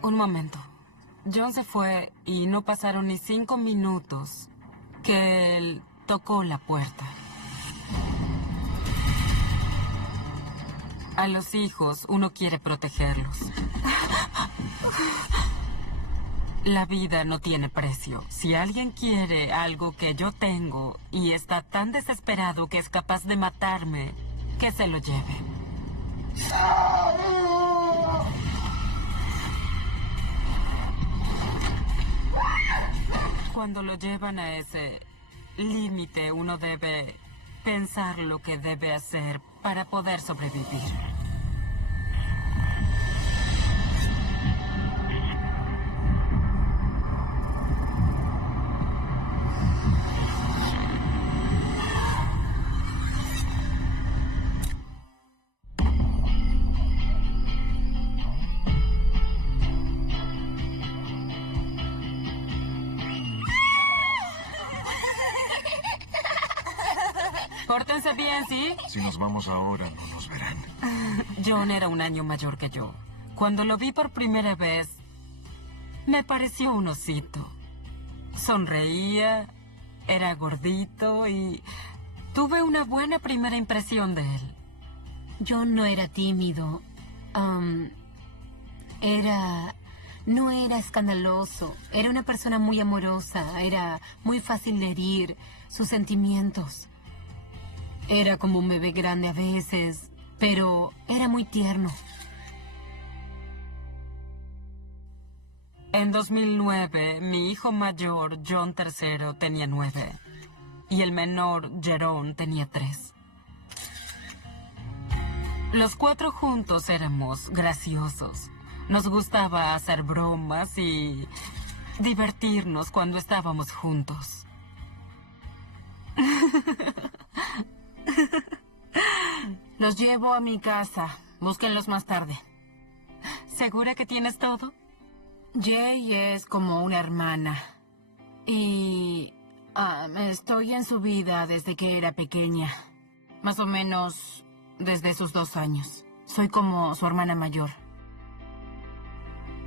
Un momento. John se fue y no pasaron ni 5 minutos que él tocó la puerta. A los hijos uno quiere protegerlos. La vida no tiene precio. Si alguien quiere algo que yo tengo y está tan desesperado que es capaz de matarme, que se lo lleve. Cuando lo llevan a ese límite, uno debe pensar lo que debe hacer para poder sobrevivir. Pórtense bien, ¿sí? Si nos vamos ahora, no nos verán. John era un año mayor que yo. Cuando lo vi por primera vez, me pareció un osito. Sonreía, era gordito y tuve una buena primera impresión de él. John no era tímido. No era escandaloso. Era una persona muy amorosa. Era muy fácil de herir sus sentimientos. Era como un bebé grande a veces, pero era muy tierno. En 2009, mi hijo mayor, John III, tenía 9. Y el menor, Jerome, tenía 3. Los 4 juntos éramos graciosos. Nos gustaba hacer bromas y divertirnos cuando estábamos juntos. Los llevo a mi casa. Búsquenlos más tarde. ¿Segura que tienes todo? Jay es como una hermana. Y estoy en su vida desde que era pequeña. Más o menos desde sus 2 años. Soy como su hermana mayor.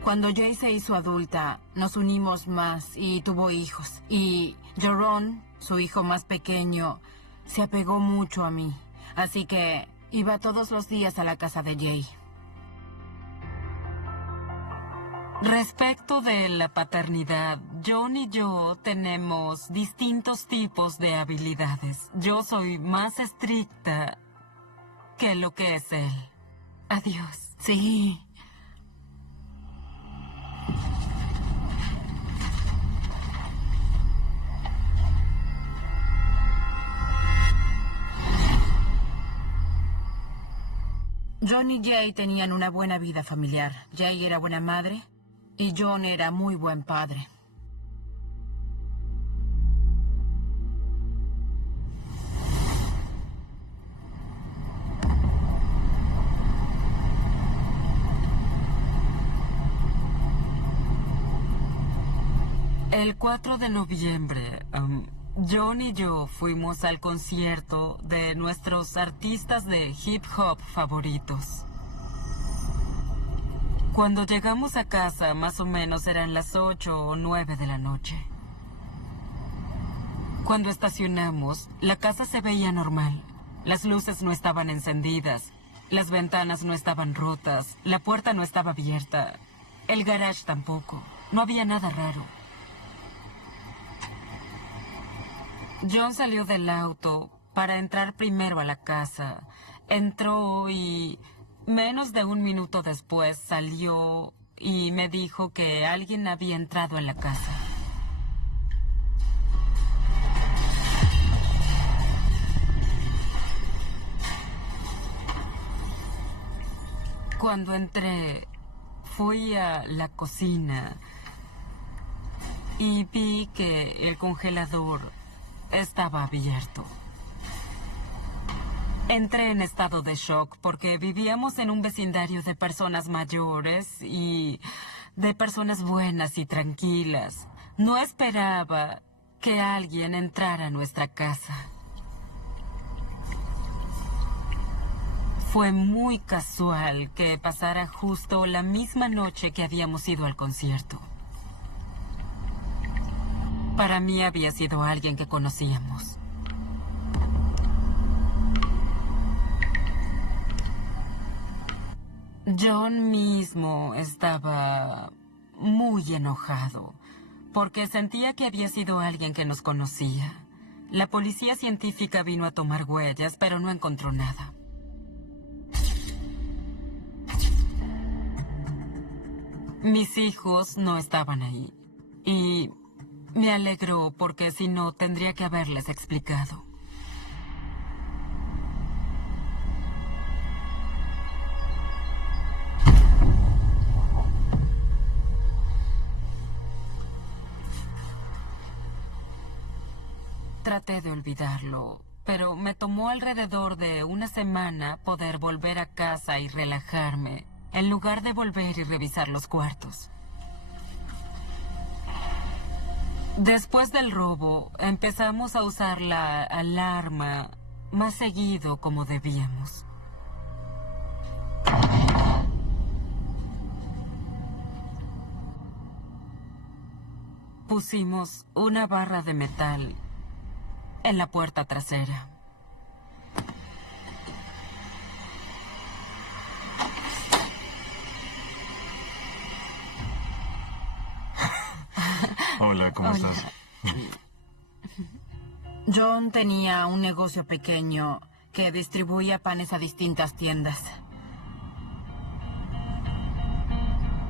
Cuando Jay se hizo adulta, nos unimos más y tuvo hijos. Y Jerome, su hijo más pequeño, se apegó mucho a mí. Así que iba todos los días a la casa de Jay. Respecto de la paternidad, John y yo tenemos distintos tipos de habilidades. Yo soy más estricta que lo que es él. Adiós. Sí. John y Jay tenían una buena vida familiar. Jay era buena madre y John era muy buen padre. El 4 de noviembre, John y yo fuimos al concierto de nuestros artistas de hip hop favoritos. Cuando llegamos a casa, más o menos eran las 8 o 9 de la noche. Cuando estacionamos, la casa se veía normal. Las luces no estaban encendidas, las ventanas no estaban rotas, la puerta no estaba abierta, el garage tampoco. No había nada raro. John salió del auto para entrar primero a la casa. Entró y menos de 1 minuto después salió y me dijo que alguien había entrado en la casa. Cuando entré, fui a la cocina y vi que el congelador estaba abierto. Entré en estado de shock porque vivíamos en un vecindario de personas mayores y de personas buenas y tranquilas. No esperaba que alguien entrara a nuestra casa. Fue muy casual que pasara justo la misma noche que habíamos ido al concierto. Para mí había sido alguien que conocíamos. John mismo estaba muy enojado porque sentía que había sido alguien que nos conocía. La policía científica vino a tomar huellas, pero no encontró nada. Mis hijos no estaban ahí. Y me alegró porque si no, tendría que haberles explicado. Traté de olvidarlo, pero me tomó alrededor de una semana poder volver a casa y relajarme, en lugar de volver y revisar los cuartos. Después del robo, empezamos a usar la alarma más seguido como debíamos. Pusimos una barra de metal en la puerta trasera. Hola, ¿cómo estás? John tenía un negocio pequeño que distribuía panes a distintas tiendas.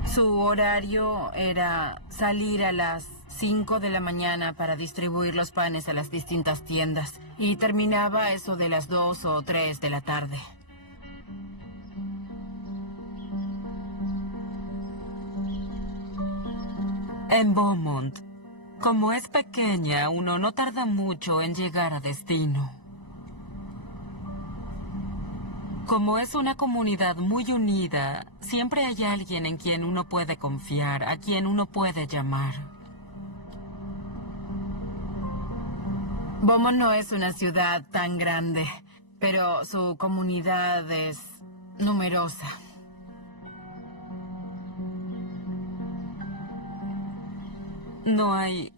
Su horario era salir a las 5 de la mañana para distribuir los panes a las distintas tiendas y terminaba a eso de las 2 o 3 de la tarde. En Beaumont, como es pequeña, uno no tarda mucho en llegar a destino. Como es una comunidad muy unida, siempre hay alguien en quien uno puede confiar, a quien uno puede llamar. Beaumont no es una ciudad tan grande, pero su comunidad es numerosa. No hay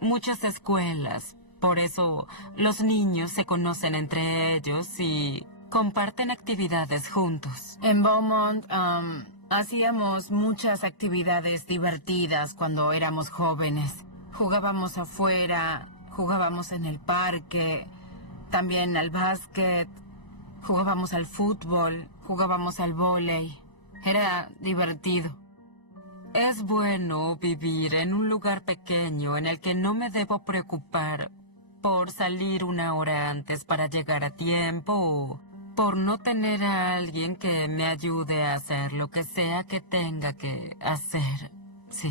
muchas escuelas, por eso los niños se conocen entre ellos y comparten actividades juntos. En Beaumont hacíamos muchas actividades divertidas cuando éramos jóvenes. Jugábamos afuera, jugábamos en el parque, también al básquet, jugábamos al fútbol, jugábamos al vóley. Era divertido. Es bueno vivir en un lugar pequeño en el que no me debo preocupar por salir una hora antes para llegar a tiempo o por no tener a alguien que me ayude a hacer lo que sea que tenga que hacer. Sí.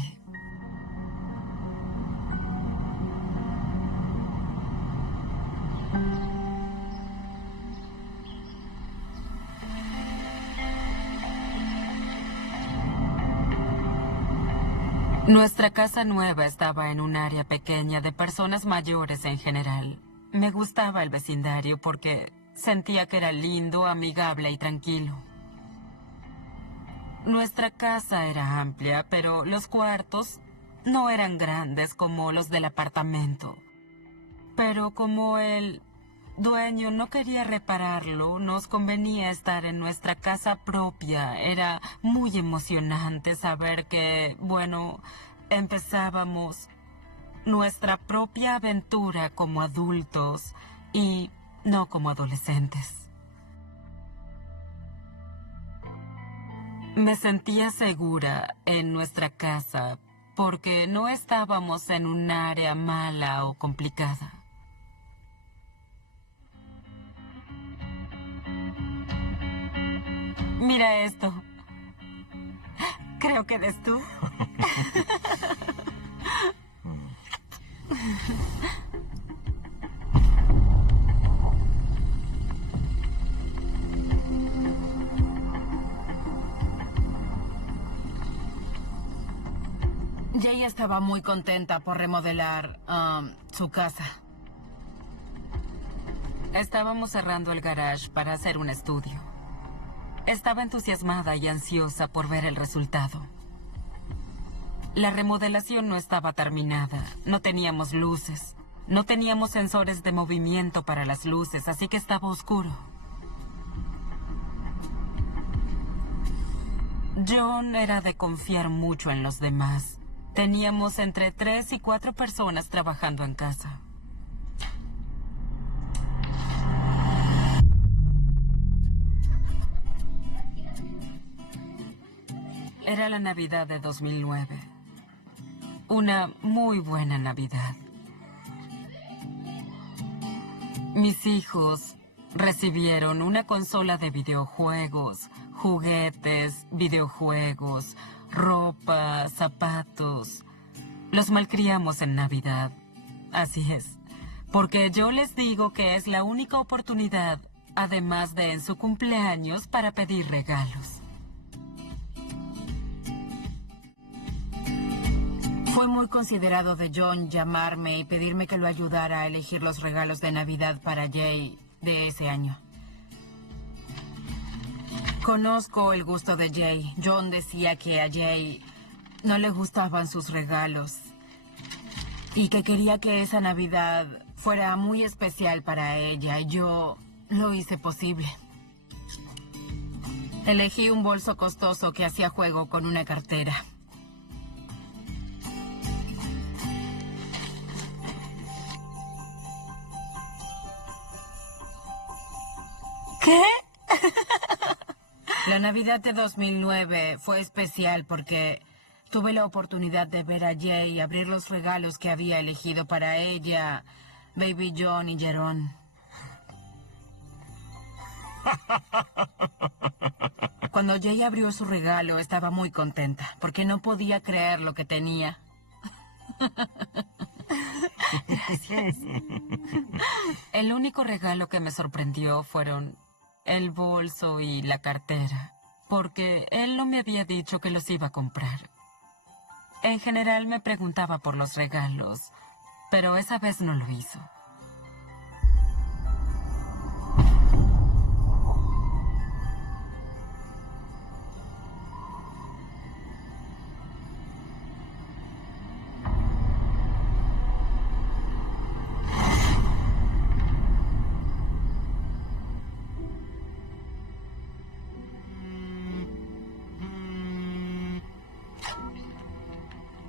Nuestra casa nueva estaba en un área pequeña de personas mayores en general. Me gustaba el vecindario porque sentía que era lindo, amigable y tranquilo. Nuestra casa era amplia, pero los cuartos no eran grandes como los del apartamento. Pero como el dueño no quería repararlo, nos convenía estar en nuestra casa propia. Era muy emocionante saber que, bueno, empezábamos nuestra propia aventura como adultos y no como adolescentes. Me sentía segura en nuestra casa porque no estábamos en un área mala o complicada. Mira esto. Creo que eres tú. Jay estaba muy contenta por remodelar su casa. Estábamos cerrando el garage para hacer un estudio. Estaba entusiasmada y ansiosa por ver el resultado. La remodelación no estaba terminada. No teníamos luces. No teníamos sensores de movimiento para las luces, así que estaba oscuro. John era de confiar mucho en los demás. Teníamos entre 3 y 4 personas trabajando en casa. Era la Navidad de 2009. Una muy buena Navidad. Mis hijos recibieron una consola de videojuegos, juguetes, videojuegos, ropa, zapatos. Los malcriamos en Navidad. Así es. Porque yo les digo que es la única oportunidad, además de en su cumpleaños, para pedir regalos. Fue muy considerado de John llamarme y pedirme que lo ayudara a elegir los regalos de Navidad para Jay de ese año. Conozco el gusto de Jay. John decía que a Jay no le gustaban sus regalos y que quería que esa Navidad fuera muy especial para ella, y yo lo hice posible. Elegí un bolso costoso que hacía juego con una cartera. ¿Qué? La Navidad de 2009 fue especial porque tuve la oportunidad de ver a Jay abrir los regalos que había elegido para ella, Baby John y Jerón. Cuando Jay abrió su regalo, estaba muy contenta porque no podía creer lo que tenía. El único regalo que me sorprendió fueron el bolso y la cartera, porque él no me había dicho que los iba a comprar. En general me preguntaba por los regalos, pero esa vez no lo hizo.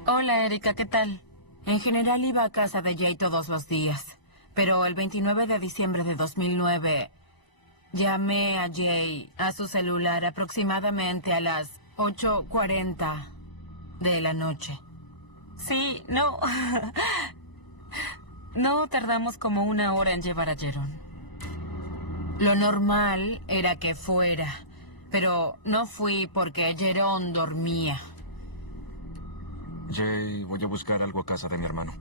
Hola, Erika, ¿qué tal? En general iba a casa de Jay todos los días, pero el 29 de diciembre de 2009 llamé a Jay a su celular aproximadamente a las 8:40 de la noche. Sí, no. No tardamos como 1 hora en llevar a Jerón. Lo normal era que fuera, pero no fui porque Jerón dormía. Jay, voy a buscar algo a casa de mi hermano.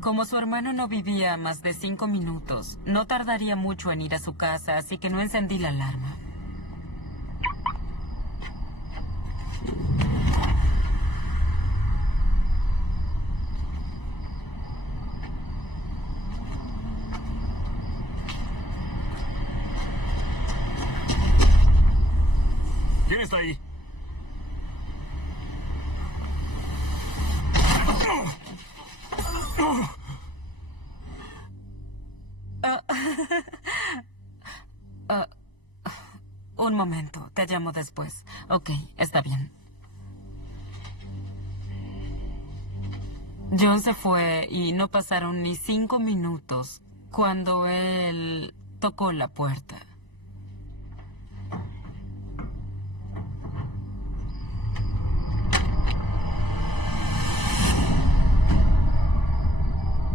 Como su hermano no vivía a más de 5 minutos, no tardaría mucho en ir a su casa, así que no encendí la alarma. ¿Quién está ahí? Un momento, te llamo después. Ok, está bien. John se fue y no pasaron ni 5 minutos cuando él tocó la puerta.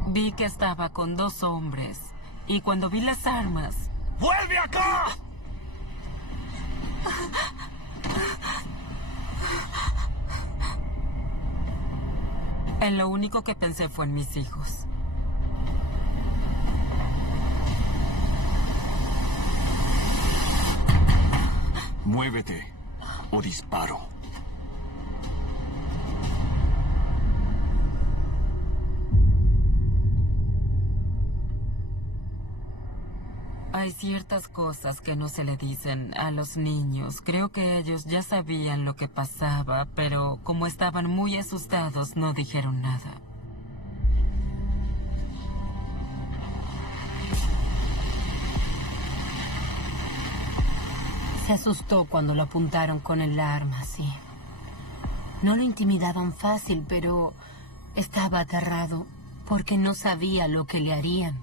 Vi que estaba con 2 hombres y cuando vi las armas... ¡Vuelve acá! En lo único que pensé fue en mis hijos. Muévete o disparo. hay ciertas cosas que no se le dicen a los niños. Creo que ellos ya sabían lo que pasaba, pero como estaban muy asustados, no dijeron nada. Se asustó cuando lo apuntaron con el arma, sí. No lo intimidaban fácil, pero estaba aterrado porque no sabía lo que le harían.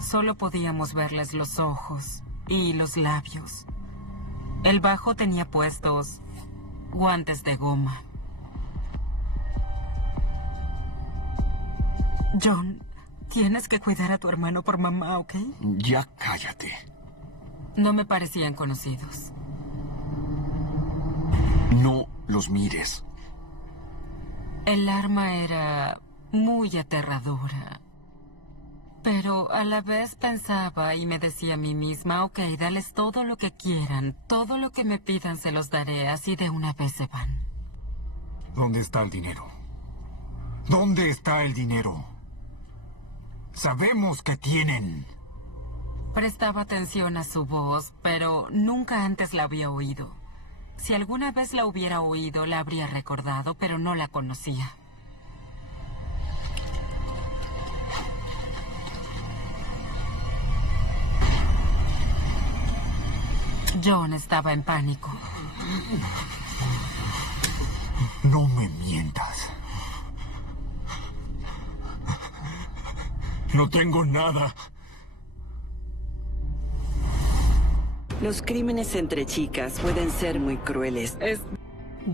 Solo podíamos verles los ojos y los labios. El bajo tenía puestos guantes de goma. John, tienes que cuidar a tu hermano por mamá, ¿ok? Ya cállate. No me parecían conocidos. No los mires. El arma era muy aterradora. Pero a la vez pensaba y me decía a mí misma, ok, dales todo lo que quieran, todo lo que me pidan se los daré, así de una vez se van. ¿Dónde está el dinero? ¿Dónde está el dinero? Sabemos que tienen. Prestaba atención a su voz, pero nunca antes la había oído. Si alguna vez la hubiera oído, la habría recordado, pero no la conocía. John estaba en pánico. No me mientas. No tengo nada. Los crímenes entre chicas pueden ser muy crueles.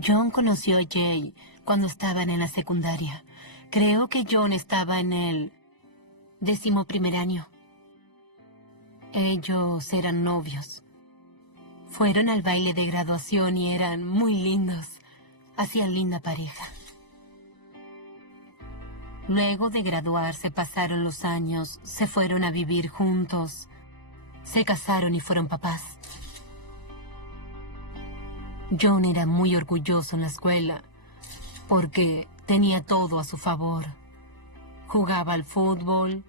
John conoció a Jay cuando estaban en la secundaria. Creo que John estaba en el 11º año. Ellos eran novios. Fueron al baile de graduación y eran muy lindos. Hacían linda pareja. Luego de graduarse pasaron los años, se fueron a vivir juntos, se casaron y fueron papás. John era muy orgulloso en la escuela porque tenía todo a su favor. Jugaba al fútbol,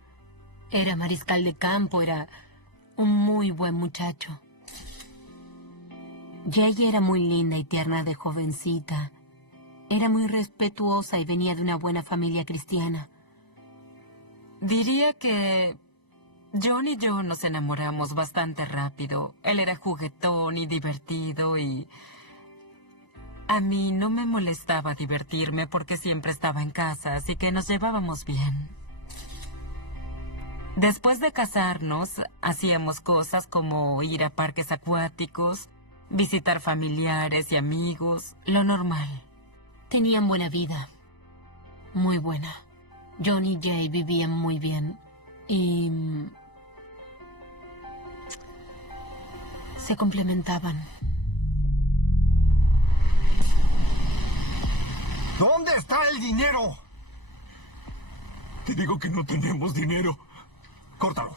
era mariscal de campo, era un muy buen muchacho. Jay era muy linda y tierna de jovencita. Era muy respetuosa y venía de una buena familia cristiana. Diría que John y yo nos enamoramos bastante rápido. Él era juguetón y divertido y a mí no me molestaba divertirme porque siempre estaba en casa, así que nos llevábamos bien. Después de casarnos, hacíamos cosas como ir a parques acuáticos, visitar familiares y amigos, lo normal. Tenían buena vida, muy buena. John y Jay vivían muy bien y se complementaban. ¿Dónde está el dinero? Te digo que no tenemos dinero. Córtalo.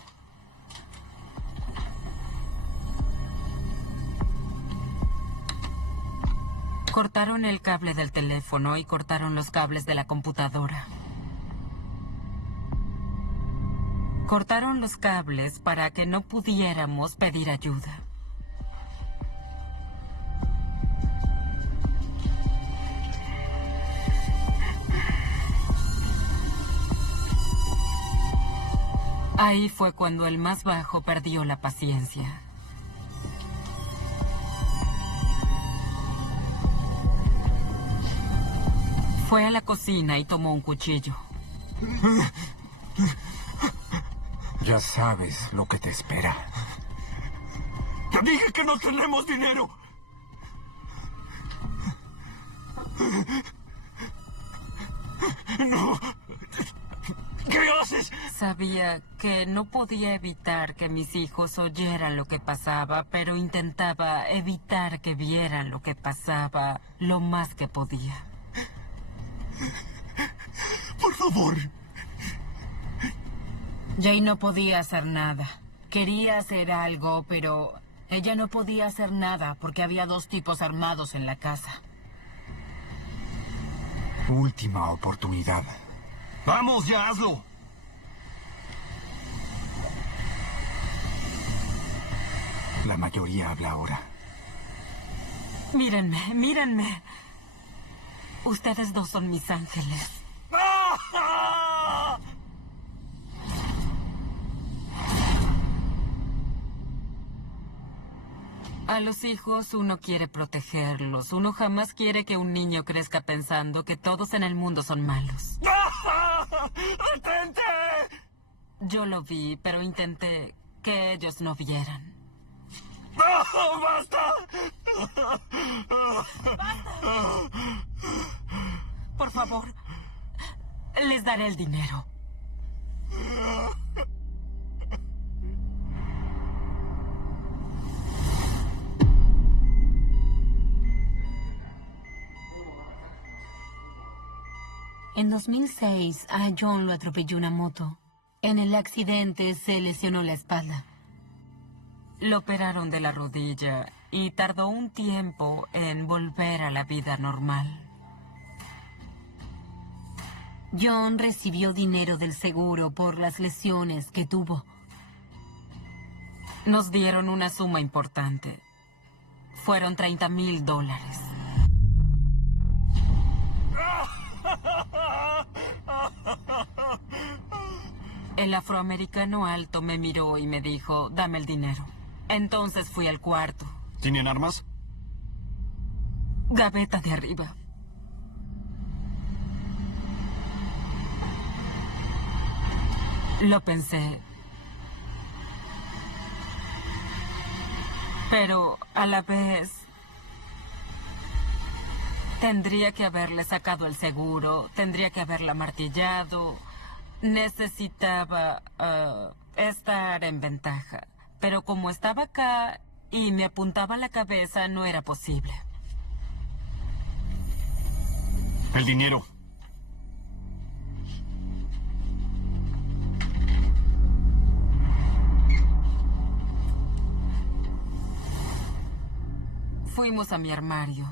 Cortaron el cable del teléfono y cortaron los cables de la computadora. Cortaron los cables para que no pudiéramos pedir ayuda. Ahí fue cuando el más bajo perdió la paciencia. Fue a la cocina y tomó un cuchillo. Ya sabes lo que te espera. ¡Te dije que no tenemos dinero! ¡No! ¿Qué haces? Sabía que no podía evitar que mis hijos oyeran lo que pasaba, pero intentaba evitar que vieran lo que pasaba lo más que podía. Por favor. Jay no podía hacer nada. Quería hacer algo, pero ella no podía hacer nada porque había 2 tipos armados en la casa. Última oportunidad. ¡Vamos, ya hazlo! La mayoría habla ahora. Mírenme, mírenme. Ustedes dos son mis ángeles. A los hijos uno quiere protegerlos. Uno jamás quiere que un niño crezca pensando que todos en el mundo son malos. ¡Intenté! Yo lo vi, pero intenté que ellos no vieran. ¡Basta! Por favor, les daré el dinero. En 2006, a John lo atropelló una moto. En el accidente se lesionó la espalda. Lo operaron de la rodilla y tardó un tiempo en volver a la vida normal. John recibió dinero del seguro por las lesiones que tuvo. Nos dieron una suma importante. Fueron $30,000. El afroamericano alto me miró y me dijo, dame el dinero. Entonces fui al cuarto. ¿Tienen armas? Gaveta de arriba. Lo pensé. Pero a la vez tendría que haberle sacado el seguro, tendría que haberla martillado. Necesitaba estar en ventaja. Pero como estaba acá y me apuntaba la cabeza, no era posible. El dinero. Fuimos a mi armario.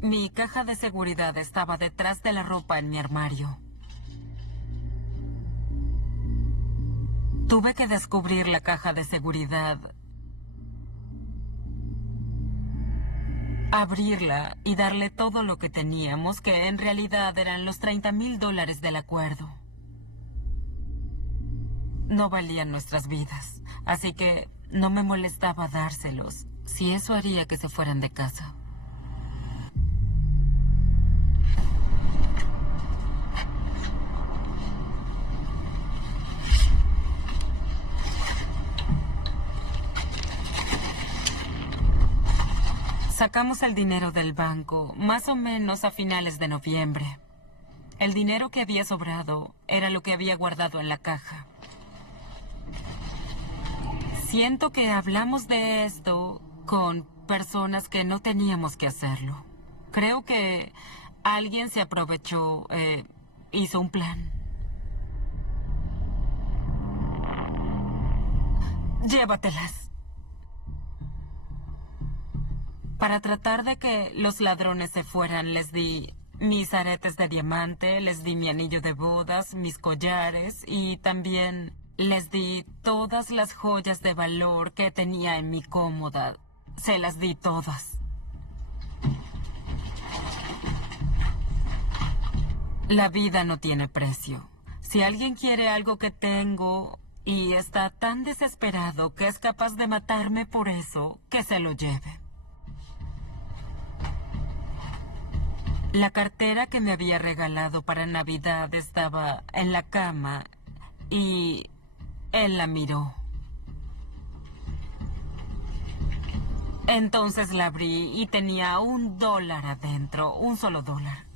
Mi caja de seguridad estaba detrás de la ropa en mi armario. Tuve que descubrir la caja de seguridad, abrirla y darle todo lo que teníamos, que en realidad eran los $30,000 del acuerdo. No valían nuestras vidas, así que no me molestaba dárselos, si eso haría que se fueran de casa. Sacamos el dinero del banco, más o menos a finales de noviembre. El dinero que había sobrado era lo que había guardado en la caja. Siento que hablamos de esto con personas que no teníamos que hacerlo. Creo que alguien se aprovechó, hizo un plan. Llévatelas. Para tratar de que los ladrones se fueran, les di mis aretes de diamante, les di mi anillo de bodas, mis collares y también les di todas las joyas de valor que tenía en mi cómoda. Se las di todas. La vida no tiene precio. Si alguien quiere algo que tengo y está tan desesperado que es capaz de matarme por eso, que se lo lleve. La cartera que me había regalado para Navidad estaba en la cama y él la miró. Entonces la abrí y tenía $1 adentro, un solo dólar.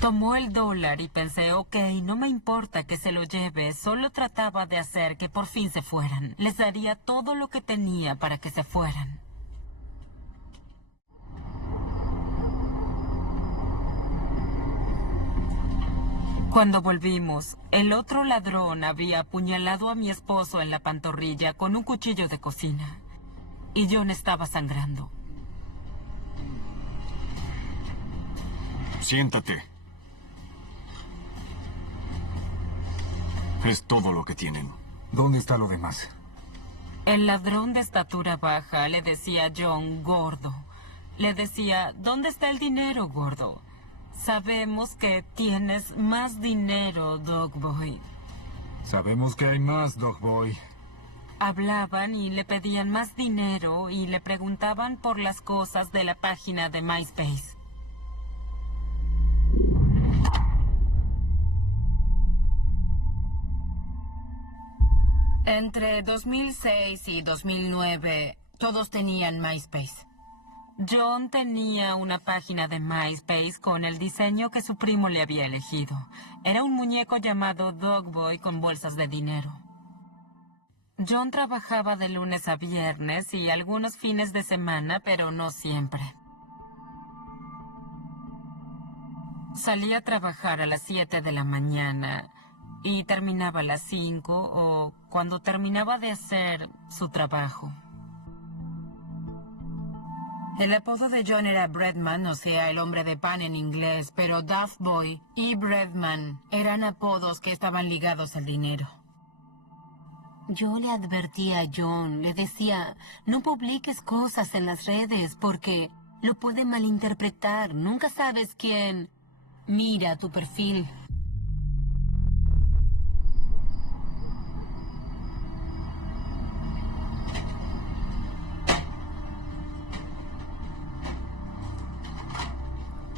Tomó el dólar y pensé, ok, no me importa que se lo lleve, solo trataba de hacer que por fin se fueran. Les daría todo lo que tenía para que se fueran. Cuando volvimos, el otro ladrón había apuñalado a mi esposo en la pantorrilla con un cuchillo de cocina. Y John estaba sangrando. Siéntate. Es todo lo que tienen. ¿Dónde está lo demás? El ladrón de estatura baja le decía a John gordo. Le decía, ¿dónde está el dinero, gordo? Sabemos que tienes más dinero, Dog Boy. Sabemos que hay más, Dog Boy. Hablaban y le pedían más dinero y le preguntaban por las cosas de la página de MySpace. Entre 2006 y 2009, todos tenían MySpace. John tenía una página de MySpace con el diseño que su primo le había elegido. Era un muñeco llamado Dog Boy con bolsas de dinero. John trabajaba de lunes a viernes y algunos fines de semana, pero no siempre. Salía a trabajar a las 7 de la mañana y terminaba a las 5 o cuando terminaba de hacer su trabajo. El apodo de John era Breadman, o sea, el hombre de pan en inglés, pero Duff Boy y Breadman eran apodos que estaban ligados al dinero. Yo le advertía a John, le decía, no publiques cosas en las redes porque lo puede malinterpretar. Nunca sabes quién mira tu perfil.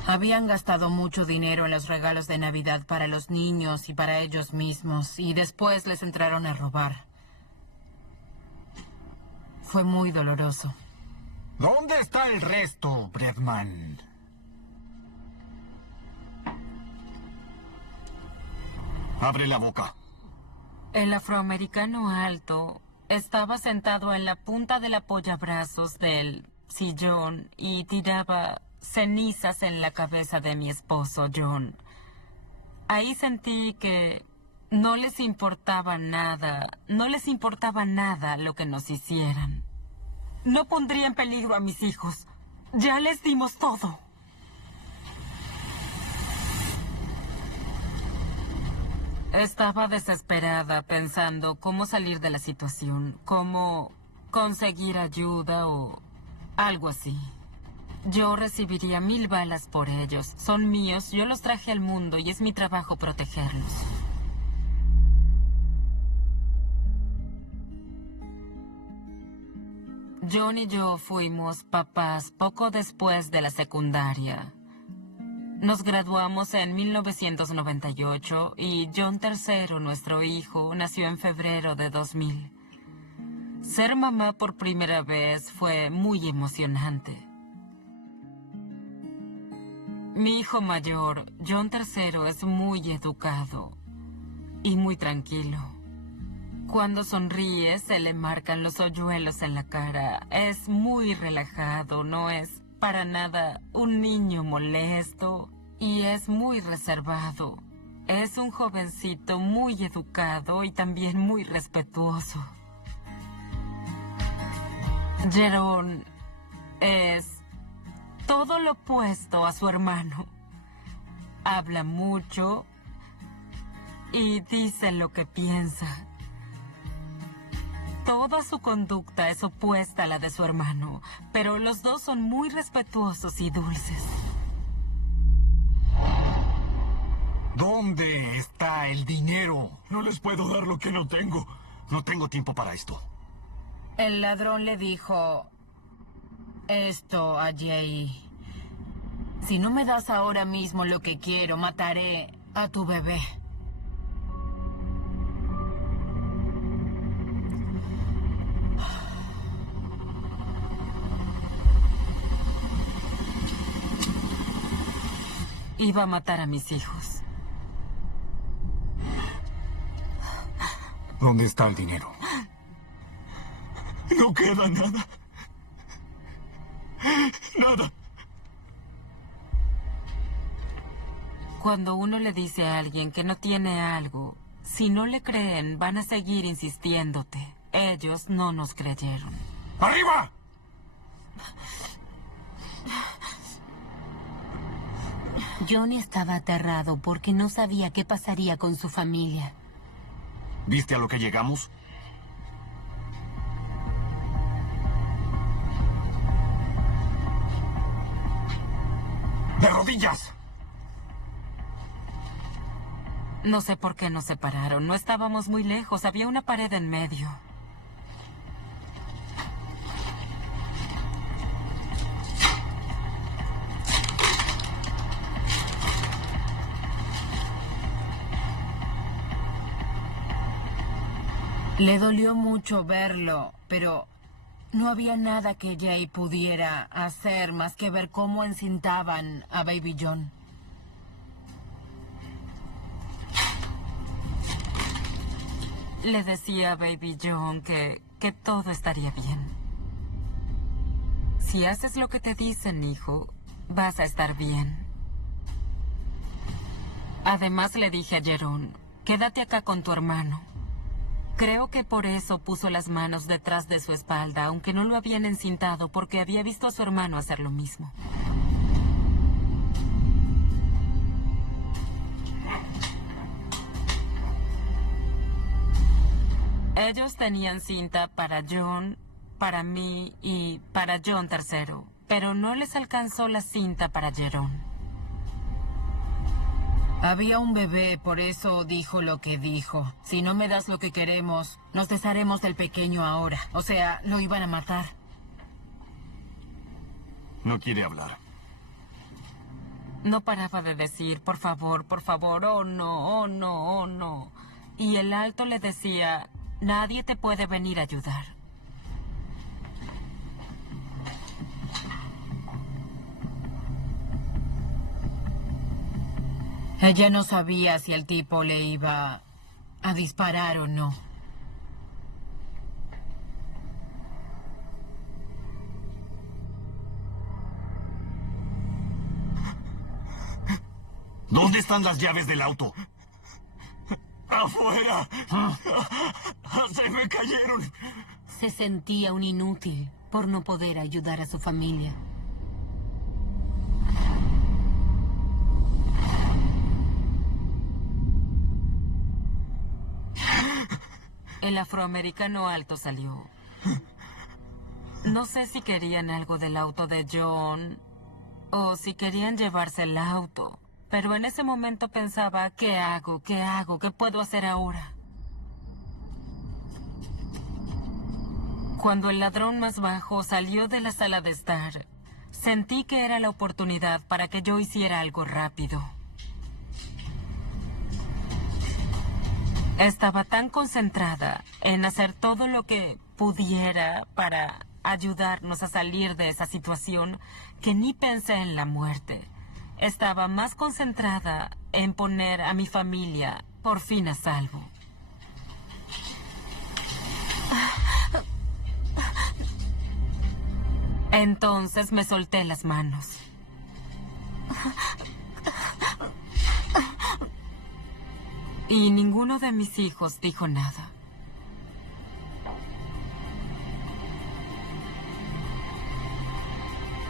Habían gastado mucho dinero en los regalos de Navidad para los niños y para ellos mismos, y después les entraron a robar. Fue muy doloroso. ¿Dónde está el resto, Breadman? Abre la boca. El afroamericano alto estaba sentado en la punta del apoyabrazos del sillón y tiraba cenizas en la cabeza de mi esposo, John. Ahí sentí que no les importaba nada lo que nos hicieran. No pondría en peligro a mis hijos. Ya les dimos todo. Estaba desesperada pensando cómo salir de la situación, cómo conseguir ayuda o algo así. Yo recibiría 1000 balas por ellos. Son míos, yo los traje al mundo y es mi trabajo protegerlos. John y yo fuimos papás poco después de la secundaria. Nos graduamos en 1998 y John III, nuestro hijo, nació en febrero de 2000. Ser mamá por primera vez fue muy emocionante. Mi hijo mayor, John III, es muy educado y muy tranquilo. Cuando sonríe, se le marcan los hoyuelos en la cara. Es muy relajado, no es para nada un niño molesto y es muy reservado. Es un jovencito muy educado y también muy respetuoso. Jerón es todo lo opuesto a su hermano. Habla mucho y dice lo que piensa. Toda su conducta es opuesta a la de su hermano, pero los dos son muy respetuosos y dulces. ¿Dónde está el dinero? No les puedo dar lo que no tengo. No tengo tiempo para esto. El ladrón le dijo esto a Jay. Si no me das ahora mismo lo que quiero, mataré a tu bebé. Iba a matar a mis hijos. ¿Dónde está el dinero? No queda nada. Nada. Cuando uno le dice a alguien que no tiene algo, si no le creen, van a seguir insistiéndote. Ellos no nos creyeron. ¡Arriba! John estaba aterrado porque no sabía qué pasaría con su familia. ¿Viste a lo que llegamos? rodillas! No sé por qué nos separaron. No estábamos muy lejos. Había una pared en medio. Le dolió mucho verlo, pero no había nada que Jay pudiera hacer más que ver cómo encintaban a Baby John. Le decía a Baby John que todo estaría bien. Si haces lo que te dicen, hijo, vas a estar bien. Además le dije a Jerón, quédate acá con tu hermano. Creo que por eso puso las manos detrás de su espalda, aunque no lo habían encintado, porque había visto a su hermano hacer lo mismo. Ellos tenían cinta para John, para mí y para John III, pero no les alcanzó la cinta para Jerón. Había un bebé, por eso dijo lo que dijo. Si no me das lo que queremos, nos desharemos del pequeño ahora. O sea, lo iban a matar. No quiere hablar. No paraba de decir, por favor, oh no, oh no, oh no. Y el alto le decía, nadie te puede venir a ayudar. Ella no sabía si el tipo le iba a disparar o no. ¿Dónde están las llaves del auto? ¡Afuera! ¡Se me cayeron! Se sentía un inútil por no poder ayudar a su familia. El afroamericano alto salió. No sé si querían algo del auto de John o si querían llevarse el auto. Pero en ese momento pensaba, ¿qué hago? ¿Qué hago? ¿Qué puedo hacer ahora? Cuando el ladrón más bajo salió de la sala de estar, sentí que era la oportunidad para que yo hiciera algo rápido. Estaba tan concentrada en hacer todo lo que pudiera para ayudarnos a salir de esa situación que ni pensé en la muerte. Estaba más concentrada en poner a mi familia por fin a salvo. Entonces me solté las manos. Y ninguno de mis hijos dijo nada.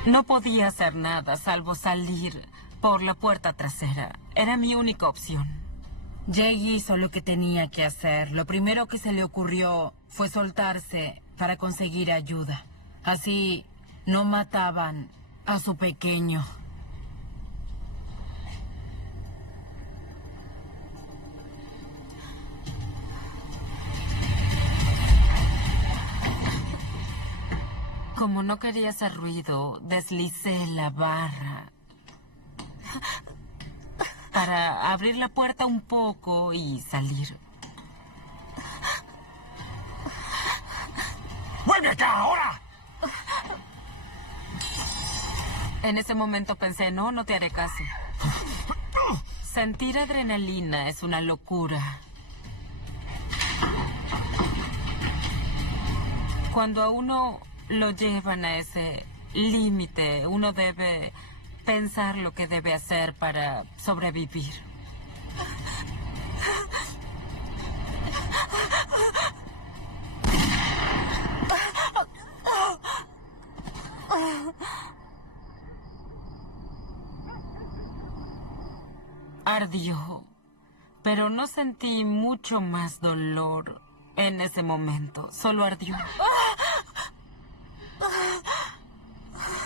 No podía hacer nada salvo salir por la puerta trasera. Era mi única opción. Jay hizo lo que tenía que hacer. Lo primero que se le ocurrió fue soltarse para conseguir ayuda. Así no mataban a su pequeño. Como no quería hacer ruido, deslicé la barra para abrir la puerta un poco y salir. ¡Vuelve acá ahora! En ese momento pensé, no te haré caso. Sentir adrenalina es una locura. Cuando a uno lo llevan a ese límite, uno debe pensar lo que debe hacer para sobrevivir. Ardió, pero no sentí mucho más dolor en ese momento. Solo ardió.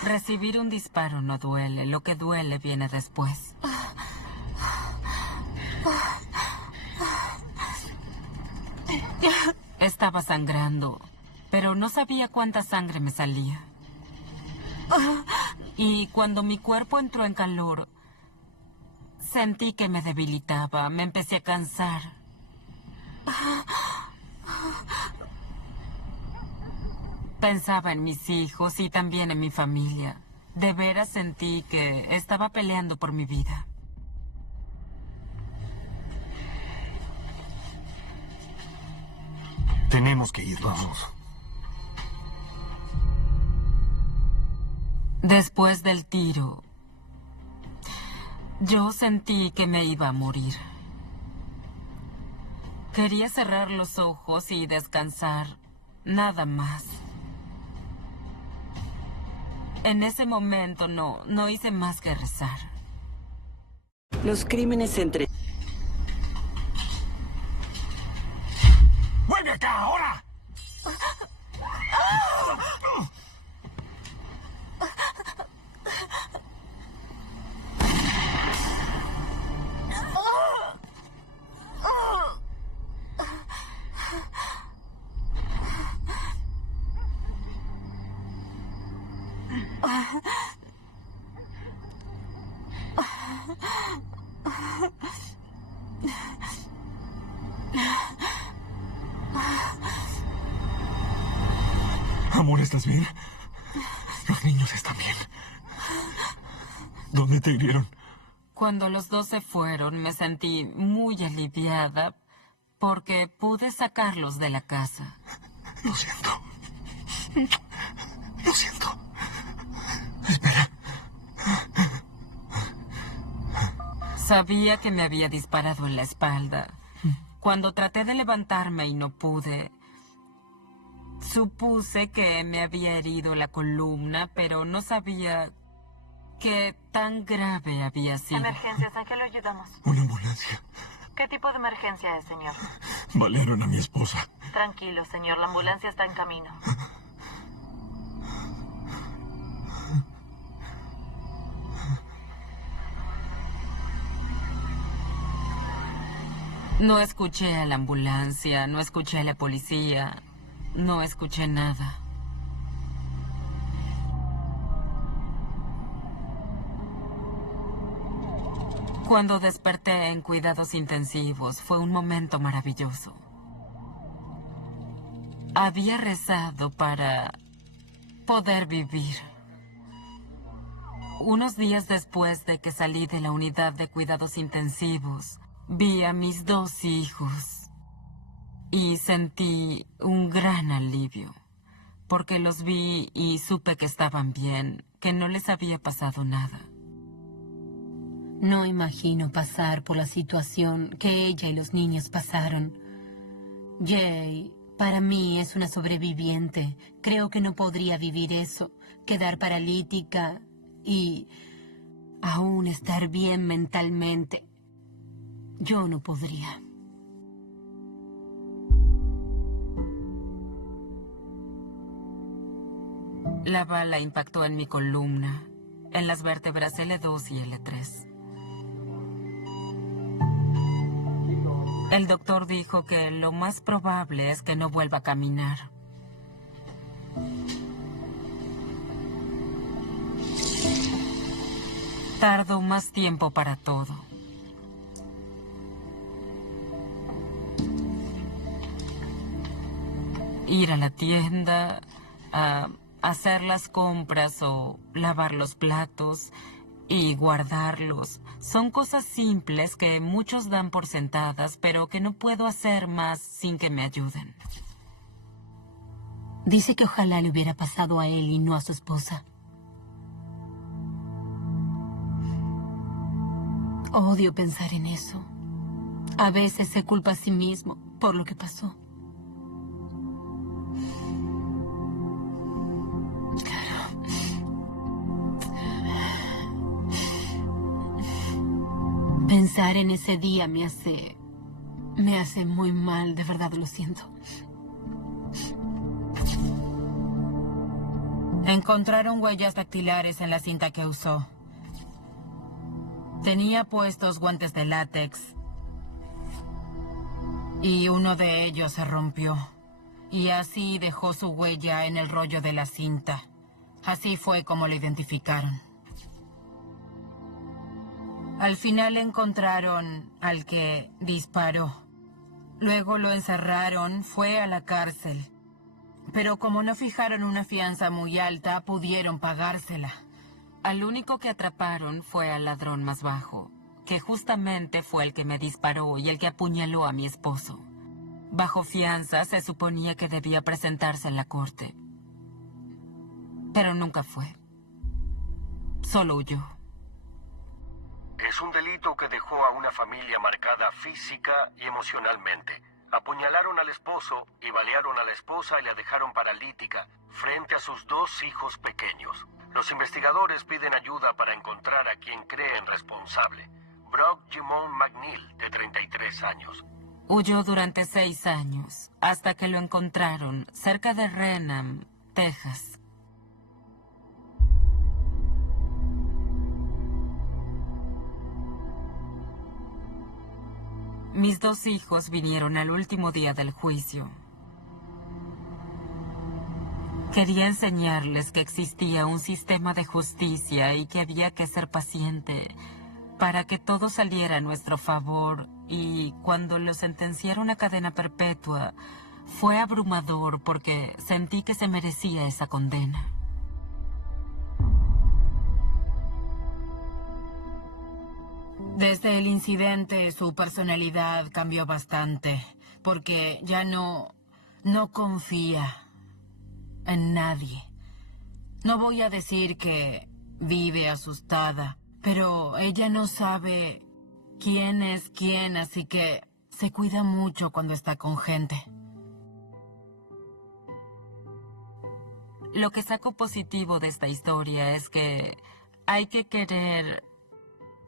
Recibir un disparo no duele. Lo que duele viene después. Estaba sangrando, pero no sabía cuánta sangre me salía. Y cuando mi cuerpo entró en calor, sentí que me debilitaba. Me empecé a cansar. Pensaba en mis hijos y también en mi familia. De veras sentí que estaba peleando por mi vida. Tenemos que irnos. Después del tiro, yo sentí que me iba a morir. Quería cerrar los ojos y descansar, nada más. En ese momento no hice más que rezar. Los crímenes entre... ¡Vuelve acá ahora! Amor, ¿estás bien? Los niños están bien. ¿Dónde te hirieron? Cuando los dos se fueron, me sentí muy aliviada porque pude sacarlos de la casa. Lo siento. Lo siento. Espera. Sabía que me había disparado en la espalda. Cuando traté de levantarme y no pude, supuse que me había herido la columna, pero no sabía qué tan grave había sido. Emergencias, ¿en qué le ayudamos? Una ambulancia. ¿Qué tipo de emergencia es, señor? Balearon a mi esposa. Tranquilo, señor, la ambulancia está en camino. No escuché a la ambulancia, no escuché a la policía, no escuché nada. Cuando desperté en cuidados intensivos, fue un momento maravilloso. Había rezado para poder vivir. Unos días después de que salí de la unidad de cuidados intensivos, vi a mis 2 hijos y sentí un gran alivio, porque los vi y supe que estaban bien, que no les había pasado nada. No imagino pasar por la situación que ella y los niños pasaron. Jay, para mí es una sobreviviente. Creo que no podría vivir eso, quedar paralítica y aún estar bien mentalmente. Yo no podría. La bala impactó en mi columna, en las vértebras L2 y L3. El doctor dijo que lo más probable es que no vuelva a caminar. Tardó más tiempo para todo. Ir a la tienda, a hacer las compras o lavar los platos y guardarlos. Son cosas simples que muchos dan por sentadas, pero que no puedo hacer más sin que me ayuden. Dice que ojalá le hubiera pasado a él y no a su esposa. Odio pensar en eso. A veces se culpa a sí mismo por lo que pasó. Pensar en ese día me hace muy mal, de verdad lo siento. Encontraron huellas dactilares en la cinta que usó. Tenía puestos guantes de látex y uno de ellos se rompió. Y así dejó su huella en el rollo de la cinta. Así fue como lo identificaron. Al final encontraron al que disparó. Luego lo encerraron, fue a la cárcel. Pero como no fijaron una fianza muy alta, pudieron pagársela. Al único que atraparon fue al ladrón más bajo, que justamente fue el que me disparó y el que apuñaló a mi esposo. Bajo fianza se suponía que debía presentarse en la corte. Pero nunca fue. Solo huyó. Es un delito que dejó a una familia marcada física y emocionalmente. Apuñalaron al esposo y balearon a la esposa y la dejaron paralítica frente a sus 2 hijos pequeños. Los investigadores piden ayuda para encontrar a quien creen responsable. Brock Jimon McNeil, de 33 años. Huyó durante 6 años, hasta que lo encontraron cerca de Renham, Texas. Mis 2 hijos vinieron al último día del juicio. Quería enseñarles que existía un sistema de justicia y que había que ser paciente para que todo saliera a nuestro favor. Y cuando lo sentenciaron a cadena perpetua, fue abrumador porque sentí que se merecía esa condena. Desde el incidente, su personalidad cambió bastante, porque ya no confía en nadie. No voy a decir que vive asustada, pero ella no sabe quién es quién, así que se cuida mucho cuando está con gente. Lo que saco positivo de esta historia es que hay que querer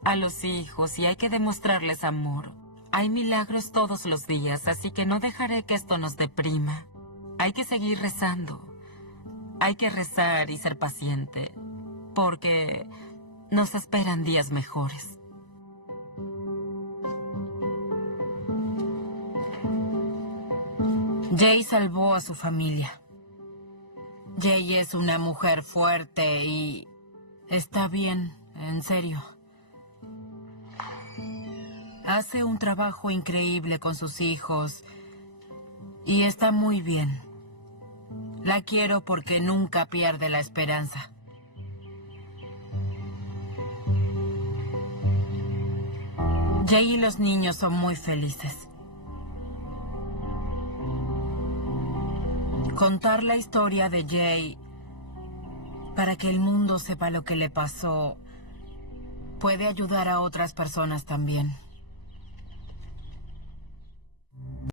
a los hijos y hay que demostrarles amor. Hay milagros todos los días, así que no dejaré que esto nos deprima. Hay que seguir rezando. Hay que rezar y ser paciente, porque nos esperan días mejores. Jay salvó a su familia. Jay es una mujer fuerte y está bien, en serio. Hace un trabajo increíble con sus hijos y está muy bien. La quiero porque nunca pierde la esperanza. Jay y los niños son muy felices. Contar la historia de Jay para que el mundo sepa lo que le pasó puede ayudar a otras personas también.